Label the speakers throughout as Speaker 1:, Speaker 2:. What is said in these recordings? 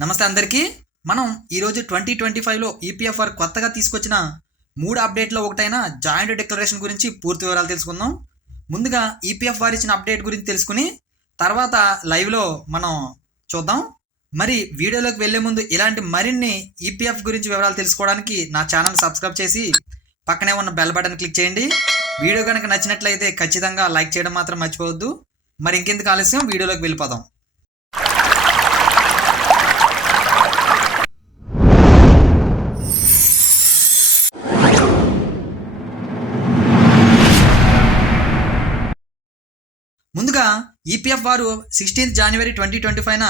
Speaker 1: నమస్తే అందరికీ. మనం ఈరోజు ట్వంటీ ట్వంటీ ఫైవ్లో ఈపీఎఫ్ కొత్తగా తీసుకొచ్చిన మూడు అప్డేట్లో ఒకటైన జాయింట్ డిక్లరేషన్ గురించి పూర్తి వివరాలు తెలుసుకుందాం. ముందుగా ఈపీఎఫ్ వారు ఇచ్చిన అప్డేట్ గురించి తెలుసుకుని తర్వాత లైవ్లో మనం చూద్దాం. మరి వీడియోలోకి వెళ్ళే ముందు ఇలాంటి మరిన్ని ఈపీఎఫ్ గురించి వివరాలు తెలుసుకోవడానికి నా ఛానల్ సబ్స్క్రైబ్ చేసి పక్కనే ఉన్న బెల్ బటన్ క్లిక్ చేయండి. వీడియో కనుక నచ్చినట్లయితే ఖచ్చితంగా లైక్ చేయడం మాత్రం మర్చిపోవద్దు. మరి ఇంకెందుకు ఆలస్యం? వీడియోలోకి వెళ్ళిపోదాం. ముందుగా ఈపీఎఫ్ వారు సిక్స్టీన్త్ జనవరి ట్వంటీ ట్వంటీ ఫైవ్న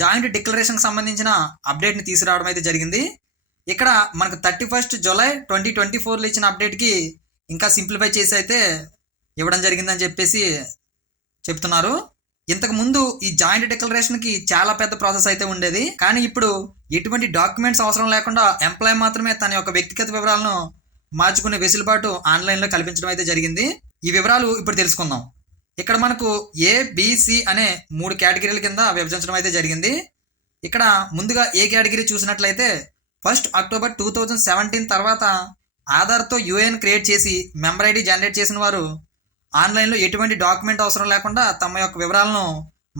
Speaker 1: జాయింట్ డిక్లరేషన్కి సంబంధించిన అప్డేట్ని తీసుకురావడం అయితే జరిగింది. ఇక్కడ మనకు thirty first July twenty twenty ఫోర్లో ఇచ్చిన అప్డేట్కి ఇంకా సింప్లిఫై చేసి అయితే ఇవ్వడం జరిగిందని చెప్పేసి చెప్తున్నారు. ఇంతకు ముందు ఈ జాయింట్ డిక్లరేషన్కి చాలా పెద్ద ప్రాసెస్ అయితే ఉండేది. కానీ ఇప్పుడు ఎటువంటి డాక్యుమెంట్స్ అవసరం లేకుండా ఎంప్లాయ్ మాత్రమే తన యొక్క వ్యక్తిగత వివరాలను మార్చుకునే వెసులుబాటు ఆన్లైన్లో కల్పించడం అయితే జరిగింది. ఈ వివరాలు ఇప్పుడు తెలుసుకుందాం. ఇక్కడ మనకు ఏ బీసీ అనే మూడు కేటగిరీల కింద విభజించడం అయితే జరిగింది. ఇక్కడ ముందుగా ఏ కేటగిరీ చూసినట్లయితే first October two thousand seventeen తర్వాత ఆధార్తో యూఏఎన్ క్రియేట్ చేసి మెంబర్ ఐడి జనరేట్ చేసిన వారు ఆన్లైన్లో ఎటువంటి డాక్యుమెంట్ అవసరం లేకుండా తమ యొక్క వివరాలను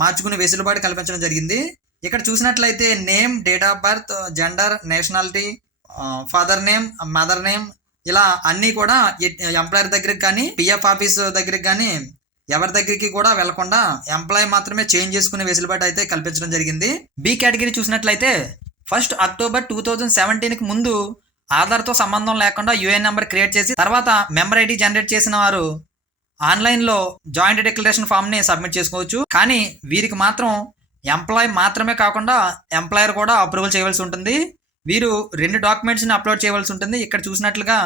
Speaker 1: మార్చుకునే వెసులుబాటు కల్పించడం జరిగింది. ఇక్కడ చూసినట్లయితే name date of birth gender nationality father name mother name ఇలా అన్నీ కూడా ఎంప్లాయర్ దగ్గరికి కానీ పిఎఫ్ ఆఫీస్ దగ్గరికి కానీ ఎవరి దగ్గరికి కూడా వెళ్ళకుండా ఎంప్లాయ్ మాత్రమే చేంజ్ చేసుకునే వెసులుబాటు అయితే కల్పించడం జరిగింది. బి కేటగిరీ చూసినట్లయితే ఫస్ట్ అక్టోబర్ టూ థౌజండ్ సెవెంటీన్కి ముందు ఆధార్తో సంబంధం లేకుండా యూఏఎన్ నెంబర్ క్రియేట్ చేసి తర్వాత మెంబర్ ఐడి జనరేట్ చేసిన వారు ఆన్లైన్లో జాయింట్ డిక్లరేషన్ ఫామ్ని సబ్మిట్ చేసుకోవచ్చు. కానీ వీరికి మాత్రం ఎంప్లాయ్ మాత్రమే కాకుండా ఎంప్లాయర్ కూడా అప్రూవల్ చేయవలసి ఉంటుంది. వీరు రెండు డాక్యుమెంట్స్ని అప్లోడ్ చేయవలసి ఉంటుంది. ఇక్కడ చూసినట్లుగా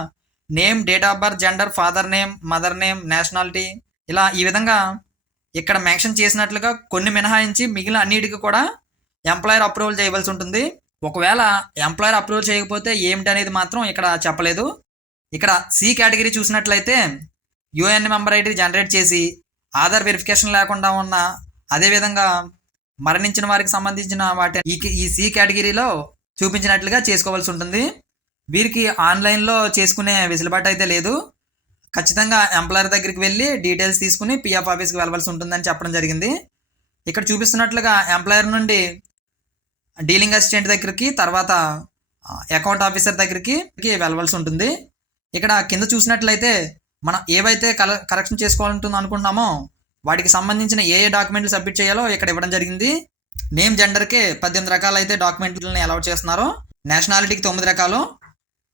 Speaker 1: name date of birth gender father name mother name nationality ఇలా ఈ విధంగా ఇక్కడ మెన్షన్ చేసినట్లుగా కొన్ని మినహాయించి మిగిలిన అన్నిటికీ కూడా ఎంప్లాయర్ అప్రూవల్ చేయవలసి ఉంటుంది. ఒకవేళ ఎంప్లాయర్ అప్రూవల్ చేయకపోతే ఏమిటి అనేది మాత్రం ఇక్కడ చెప్పలేదు. ఇక్కడ సి కేటగిరీ చూసినట్లయితే యూఎన్ మెంబర్ ఐడి జనరేట్ చేసి ఆధార్ వెరిఫికేషన్ లేకుండా ఉన్న అదేవిధంగా మరణించిన వారికి సంబంధించిన వాటి ఈ ఈ సి కేటగిరీలో చూపించినట్లుగా చేసుకోవాల్సి ఉంటుంది. వీరికి ఆన్లైన్లో చేసుకునే వెసులుబాటు అయితే లేదు. ఖచ్చితంగా ఎంప్లాయర్ దగ్గరికి వెళ్ళి డీటెయిల్స్ తీసుకుని పిఎఫ్ ఆఫీస్కి వెళ్ళవలసి ఉంటుందని చెప్పడం జరిగింది. ఇక్కడ చూపిస్తున్నట్లుగా ఎంప్లాయర్ నుండి డీలింగ్ అసిస్టెంట్ దగ్గరికి తర్వాత అకౌంట్ ఆఫీసర్ దగ్గరికి వెళ్ళవలసి ఉంటుంది. ఇక్కడ కింద చూసినట్లయితే మనం ఏవైతే కల కరెక్షన్ చేసుకోవాలంటుంది అనుకుంటున్నామో వాటికి సంబంధించిన ఏ ఏ డాక్యుమెంట్లు సబ్మిట్ చేయాలో ఇక్కడ ఇవ్వడం జరిగింది. నేమ్ జెండర్కి పద్దెనిమిది రకాలైతే డాక్యుమెంట్లని అలౌ చేస్తున్నారు. నేషనాలిటీకి తొమ్మిది రకాలు.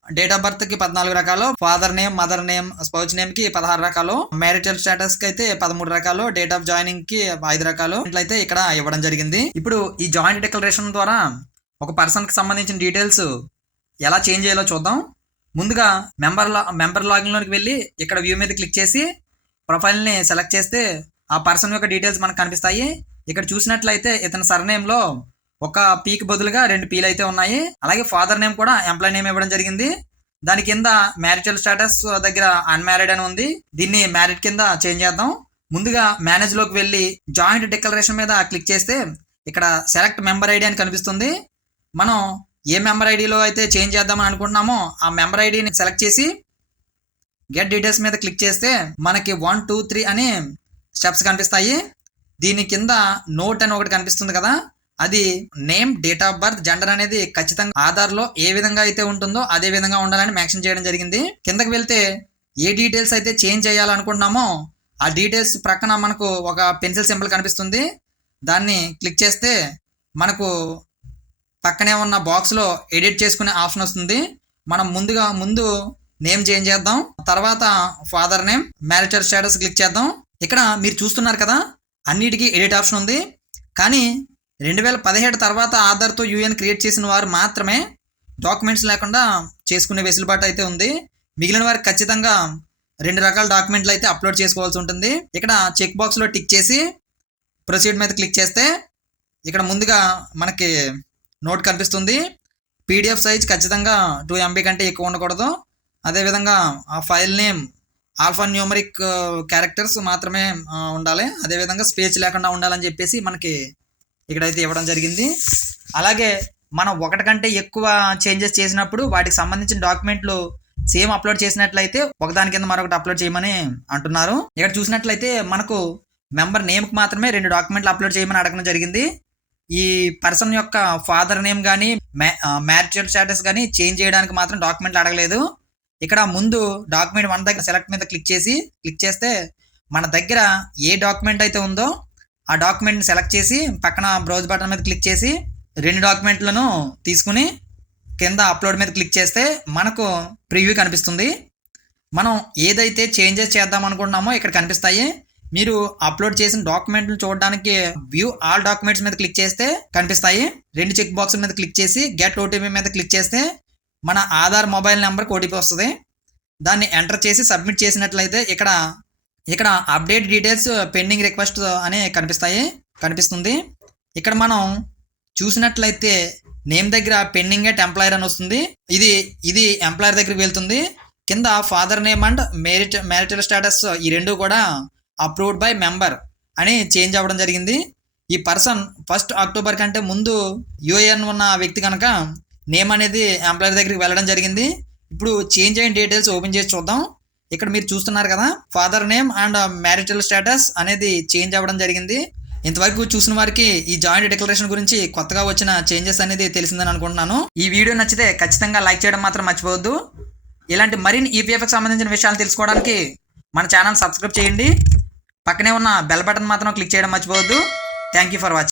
Speaker 1: డేట్ ఆఫ్ బర్త్కి పద్నాలుగు రకాలు father name mother name spouse నేమ్కి పదహారు రకాలు మ్యారిటల్ స్టేటస్కి అయితే పదమూడు రకాలు డేట్ ఆఫ్ జాయినింగ్కి ఐదు రకాలు. ఇట్లయితే ఇక్కడ ఇవ్వడం జరిగింది. ఇప్పుడు ఈ జాయింట్ డిక్లరేషన్ ద్వారా ఒక పర్సన్కి సంబంధించిన డీటెయిల్స్ ఎలా చేంజ్ చేయాలో చూద్దాం. ముందుగా మెంబర్ లా మెంబర్ లాగిన్లోకి వెళ్ళి ఇక్కడ వ్యూ మీద క్లిక్ చేసి ప్రొఫైల్ని సెలెక్ట్ చేస్తే ఆ పర్సన్ యొక్క డీటెయిల్స్ మనకు కనిపిస్తాయి. ఇక్కడ చూసినట్లయితే ఇతని సర్నేమ్లో ఒక పీకి బదులుగా రెండు పీలు అయితే ఉన్నాయి. అలాగే ఫాదర్ నేమ్ కూడా ఎంప్లాయ్ నేమ్ ఇవ్వడం జరిగింది. దాని కింద మ్యారిటల్ స్టేటస్ దగ్గర అన్మ్యారీడ్ అని ఉంది. దీన్ని మ్యారీడ్ కింద చేంజ్ చేద్దాం. ముందుగా మేనేజ్లోకి వెళ్ళి జాయింట్ డిక్లరేషన్ మీద క్లిక్ చేస్తే ఇక్కడ సెలెక్ట్ మెంబర్ ఐడి అని కనిపిస్తుంది. మనం ఏ మెంబర్ ఐడిలో అయితే చేంజ్ చేద్దామని అనుకుంటున్నామో ఆ మెంబర్ ఐడిని సెలెక్ట్ చేసి గెట్ డీటెయిల్స్ మీద క్లిక్ చేస్తే మనకి వన్ టూ త్రీ అని స్టెప్స్ కనిపిస్తాయి. దీని కింద నోట్ అని ఒకటి కనిపిస్తుంది కదా. అది name date of birth gender అనేది ఖచ్చితంగా ఆధార్లో ఏ విధంగా అయితే ఉంటుందో అదే విధంగా ఉండాలని మెన్షన్ చేయడం జరిగింది. కిందకి వెళ్తే ఏ డీటెయిల్స్ అయితే చేంజ్ చేయాలనుకుంటున్నామో ఆ డీటెయిల్స్ ప్రక్కన మనకు ఒక పెన్సిల్ సింబల్ కనిపిస్తుంది. దాన్ని క్లిక్ చేస్తే మనకు పక్కనే ఉన్న బాక్స్లో ఎడిట్ చేసుకునే ఆప్షన్ వస్తుంది. మనం ముందుగా ముందు నేమ్ చేంజ్ చేద్దాం. తర్వాత father name marital status click చేద్దాం. ఇక్కడ మీరు చూస్తున్నారు కదా అన్నిటికీ ఎడిట్ ఆప్షన్ ఉంది. కానీ రెండు వేల పదిహేడు తర్వాత ఆధార్తో యూఎన్ క్రియేట్ చేసిన వారు మాత్రమే డాక్యుమెంట్స్ లేకుండా చేసుకునే వెసులుబాటు అయితే ఉంది. మిగిలిన వారికి ఖచ్చితంగా రెండు రకాల డాక్యుమెంట్లు అయితే అప్లోడ్ చేసుకోవాల్సి ఉంటుంది. ఇక్కడ చెక్ బాక్స్లో టిక్ చేసి ప్రొసీడ్ మీద క్లిక్ చేస్తే ఇక్కడ ముందుగా మనకి నోట్ కనిపిస్తుంది. పీడిఎఫ్ సైజ్ ఖచ్చితంగా టూ ఎంబీ కంటే ఎక్కువ ఉండకూడదు. అదేవిధంగా ఆ file name alphanumeric characters మాత్రమే ఉండాలి. అదేవిధంగా స్పేస్ లేకుండా ఉండాలని చెప్పేసి మనకి ఇక్కడైతే ఇవ్వడం జరిగింది. అలాగే మనం ఒకటి కంటే ఎక్కువ చేంజెస్ చేసినప్పుడు వాటికి సంబంధించిన డాక్యుమెంట్లు సేమ్ అప్లోడ్ చేసినట్లయితే ఒకదాని కింద మరొకటి అప్లోడ్ చేయమని అంటున్నారు. ఇక్కడ చూసినట్లయితే మనకు మెంబర్ నేమ్కి మాత్రమే రెండు డాక్యుమెంట్లు అప్లోడ్ చేయమని అడగడం జరిగింది. ఈ పర్సన్ యొక్క ఫాదర్ నేమ్ కానీ మ్యారిటల్ స్టేటస్ కానీ చేంజ్ చేయడానికి మాత్రం డాక్యుమెంట్లు అడగలేదు. ఇక్కడ ముందు డాక్యుమెంట్ వన్ దగ్గర సెలెక్ట్ మీద క్లిక్ చేసి క్లిక్ చేస్తే మన దగ్గర ఏ డాక్యుమెంట్ అయితే ఉందో ఆ డాక్యుమెంట్ని సెలెక్ట్ చేసి పక్కన బ్రౌజ్ బటన్ మీద క్లిక్ చేసి రెండు డాక్యుమెంట్లను తీసుకుని కింద అప్లోడ్ మీద క్లిక్ చేస్తే మనకు ప్రివ్యూ కనిపిస్తుంది. మనం ఏదైతే చేంజెస్ చేద్దాం అనుకుంటున్నామో ఇక్కడ కనిపిస్తాయి. మీరు అప్లోడ్ చేసిన డాక్యుమెంట్లు చూడడానికి వ్యూ ఆల్ డాక్యుమెంట్స్ మీద క్లిక్ చేస్తే కనిపిస్తాయి. రెండు చెక్ బాక్స్ మీద క్లిక్ చేసి గెట్ ఓటీపీ మీద క్లిక్ చేస్తే మన ఆధార్ మొబైల్ నెంబర్కి ఓటీపీ వస్తుంది. దాన్ని ఎంటర్ చేసి సబ్మిట్ చేసినట్లయితే ఇక్కడ ఇక్కడ అప్డేట్ డీటెయిల్స్ పెండింగ్ రిక్వెస్ట్ అని కనిపిస్తాయి కనిపిస్తుంది. ఇక్కడ మనం చూసినట్లయితే నేమ్ దగ్గర పెండింగ్ ఎట్ ఎంప్లాయర్ అని వస్తుంది. ఇది ఇది ఎంప్లాయర్ దగ్గరికి వెళ్తుంది. కింద father name and merit marital status ఈ రెండు కూడా అప్రూవ్డ్ బై మెంబర్ అని చేంజ్ అవ్వడం జరిగింది. ఈ పర్సన్ ఫస్ట్ అక్టోబర్ కంటే ముందు యూఏఎన్ ఉన్న వ్యక్తి కనుక నేమ్ అనేది ఎంప్లాయర్ దగ్గరికి వెళ్ళడం జరిగింది. ఇప్పుడు చేంజ్ అయిన డీటెయిల్స్ ఓపెన్ చేసి చూద్దాం. ఇక్కడ మీరు చూస్తున్నారు కదా father name and marital status అనేది చేంజ్ అవ్వడం జరిగింది. ఇంతవరకు చూసిన వారికి ఈ జాయింట్ డిక్లరేషన్ గురించి కొత్తగా వచ్చిన చేంజెస్ అనేది తెలిసిందని అనుకుంటున్నాను. ఈ వీడియో నచ్చితే ఖచ్చితంగా లైక్ చేయడం మాత్రం మర్చిపోవద్దు. ఇలాంటి మరిన్ని ఈపీఎఫ్కి సంబంధించిన విషయాలు తెలుసుకోవడానికి మన ఛానల్ సబ్స్క్రైబ్ చేయండి. పక్కనే ఉన్న బెల్ బటన్ మాత్రం క్లిక్ చేయడం మర్చిపోవద్దు. Thank you for watching